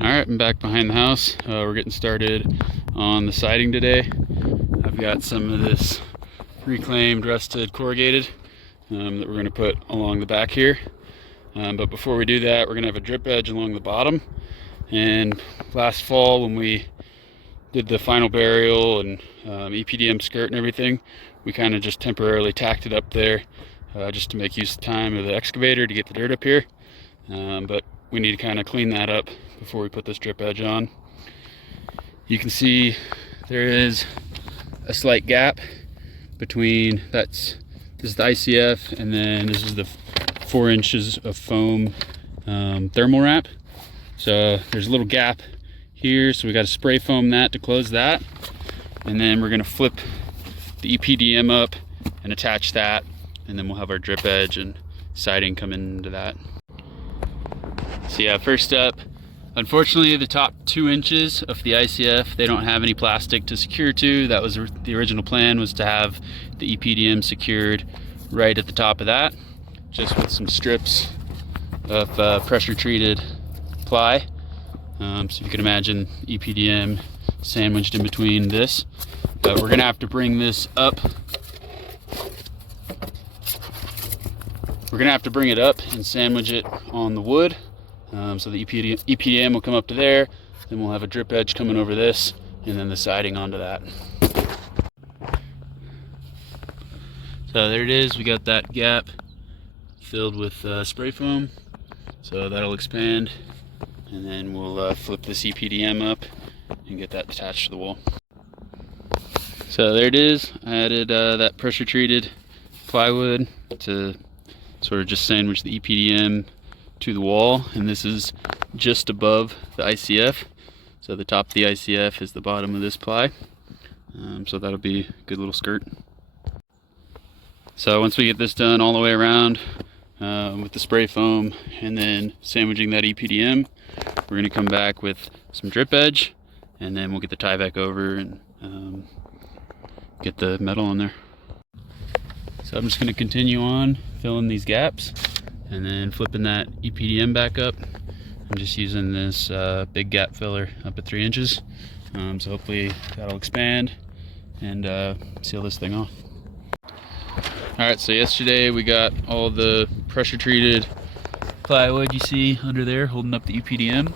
Alright, I'm back behind the house. We're getting started on the siding today. I've got some of this reclaimed rusted corrugated that we're going to put along the back here. But before we do that, we're going to have a drip edge along the bottom. And last fall, when we did the final burial and EPDM skirt and everything, we kind of just temporarily tacked it up there just to make use of time of the excavator to get the dirt up here. But we need to kind of clean that up before we put this drip edge on. You can see there is a slight gap between this is the ICF, and then this is the 4 inches of foam thermal wrap. So there's a little gap here, so we got to spray foam that to close that, and then we're going to flip the EPDM up and attach that, and then we'll have our drip edge and siding come into that. So yeah, first up, unfortunately the top 2 inches of the ICF, they don't have any plastic to secure to. That was the original plan, was to have the EPDM secured right at the top of that, just with some strips of pressure treated ply. So you can imagine EPDM sandwiched in between this. But we're gonna have to bring this up. We're gonna have to bring it up and sandwich it on the wood. So the EPDM will come up to there, then we'll have a drip edge coming over this, and then the siding onto that. So there it is, we got that gap filled with spray foam, so that'll expand, and then we'll flip this EPDM up and get that attached to the wall. So there it is, I added that pressure treated plywood to sort of just sandwich the EPDM to the wall, and this is just above the ICF. So the top of the ICF is the bottom of this ply. So that'll be a good little skirt. So once we get this done all the way around with the spray foam and then sandwiching that EPDM, we're going to come back with some drip edge, and then we'll get the Tyvek over and get the metal on there. So I'm just going to continue on filling these gaps and then flipping that EPDM back up. I'm just using this big gap filler up at 3 inches. So hopefully that'll expand and seal this thing off. Alright, so yesterday we got all the pressure treated plywood you see under there holding up the EPDM.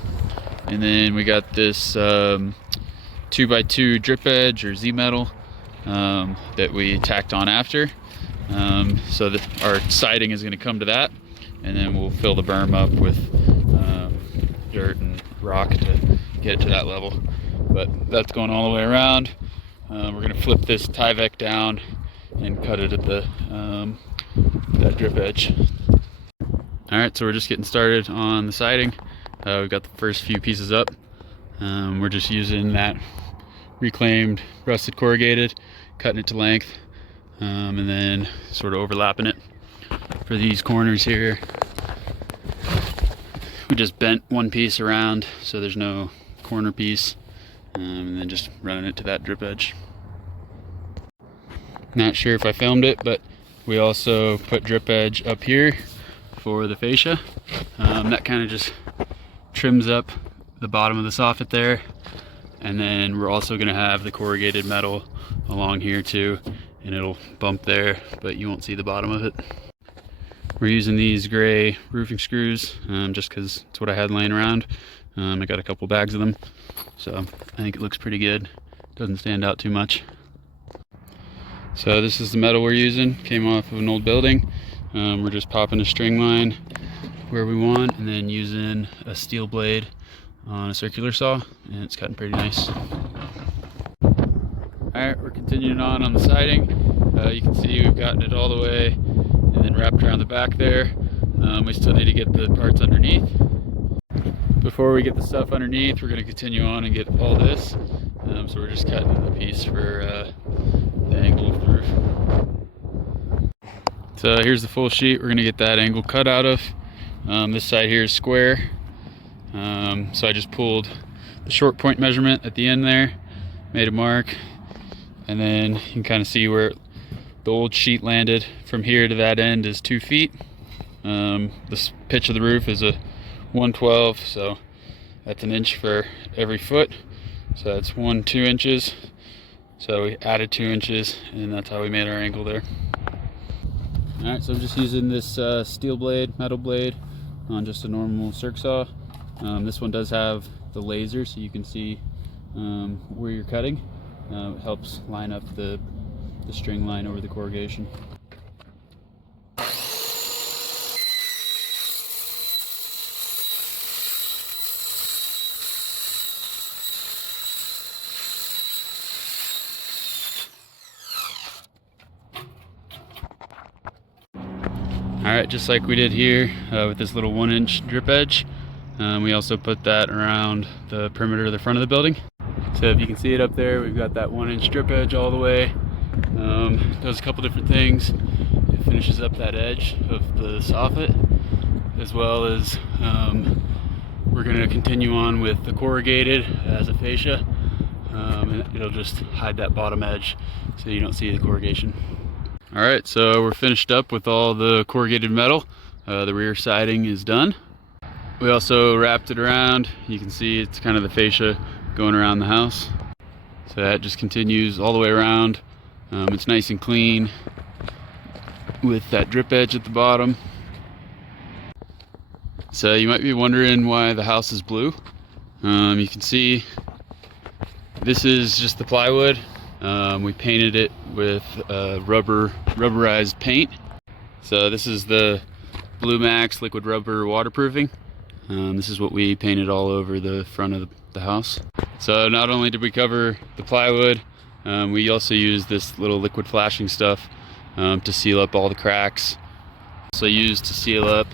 And then we got this 2x2 drip edge or Z metal that we tacked on after. So that our siding is going to come to that, and then we'll fill the berm up with dirt and rock to get it to that level. But that's going all the way around. We're going to flip this Tyvek down and cut it at the that drip edge. Alright, so we're just getting started on the siding. We've got the first few pieces up. We're just using that reclaimed rusted corrugated, cutting it to length, and then sort of overlapping it. For these corners here, we just bent one piece around so there's no corner piece, and then just running it to that drip edge. Not sure if I filmed it, but we also put drip edge up here for the fascia. That kind of just trims up the bottom of the soffit there, and then we're also going to have the corrugated metal along here too, and it'll bump there, but you won't see the bottom of it. We're using these gray roofing screws just because it's what I had laying around. I got a couple bags of them, so I think it looks pretty good. Doesn't stand out too much. So this is the metal we're using. Came off of an old building. We're just popping a string line where we want, and then using a steel blade on a circular saw, and it's cutting pretty nice. Alright, we're continuing on the siding. You can see we've gotten it all the way and then wrapped around the back there. We still need to get the parts underneath. Before we get the stuff underneath, we're going to continue on and get all this. So we're just cutting the piece for the angle of the roof. So here's the full sheet we're going to get that angle cut out of. This side here is square. So I just pulled the short point measurement at the end there, made a mark, and then you can kind of see where the old sheet landed. From here to that end is 2 feet. The pitch of the roof is a 112, so That's 1 inch for every foot. So that's 2 inches. So we added 2 inches, and that's how we made our angle there. All right, so I'm just using this steel blade, metal blade, on just a normal circ saw. This one does have the laser, so you can see where you're cutting. It helps line up the string line over the corrugation. Alright, just like we did here with this little 1 inch drip edge, we also put that around the perimeter of the front of the building. So if you can see it up there, we've got that 1 inch drip edge all the way. Does a couple different things. It finishes up that edge of the soffit, as well as we're going to continue on with the corrugated as a fascia, and it'll just hide that bottom edge so you don't see the corrugation. Alright, so we're finished up with all the corrugated metal. The rear siding is done. We also wrapped it around. You can see it's kind of the fascia going around the house. So that just continues all the way around. It's nice and clean with that drip edge at the bottom. So you might be wondering why the house is blue. You can see this is just the plywood. We painted it with rubberized paint. So this is the Blue Max liquid rubber waterproofing. This is what we painted all over the front of the house. So not only did we cover the plywood, we also used this little liquid flashing stuff to seal up all the cracks. Also used to seal up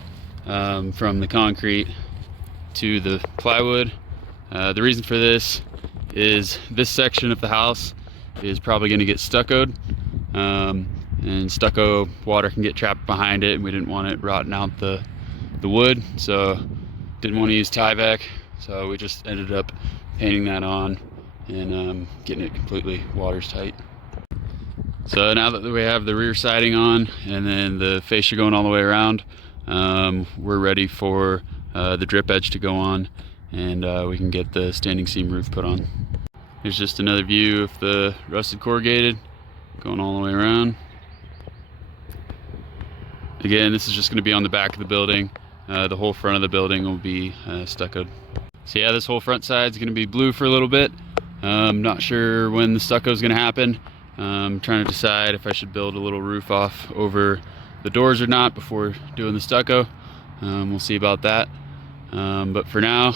from the concrete to the plywood. The reason for this is this section of the house is probably going to get stuccoed, and stucco water can get trapped behind it, and we didn't want it rotting out the wood, so didn't want to use Tyvek, so we just ended up painting that on and getting it completely watertight. So now that we have the rear siding on and then the fascia going all the way around, we're ready for the drip edge to go on, and we can get the standing seam roof put on. Here's just another view of the rusted corrugated going all the way around. Again, this is just going to be on the back of the building. The whole front of the building will be stuccoed. So yeah, this whole front side is going to be blue for a little bit. Not sure when the stucco is going to happen. I'm trying to decide if I should build a little roof off over the doors or not before doing the stucco. We'll see about that. But for now,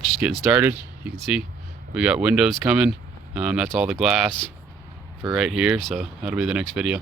just getting started. You can see we got windows coming. That's all the glass for right here, so that'll be the next video.